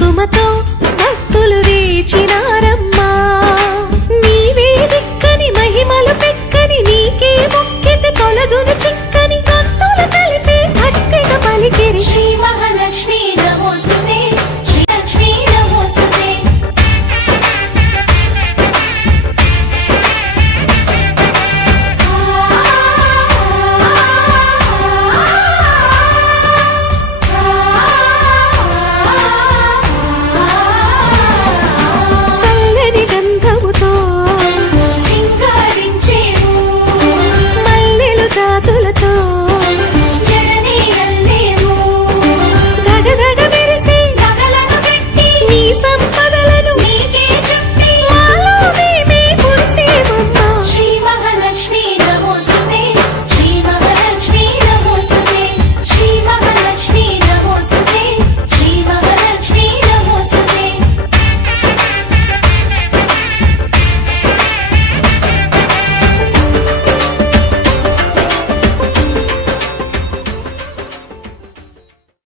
కుంకుమతో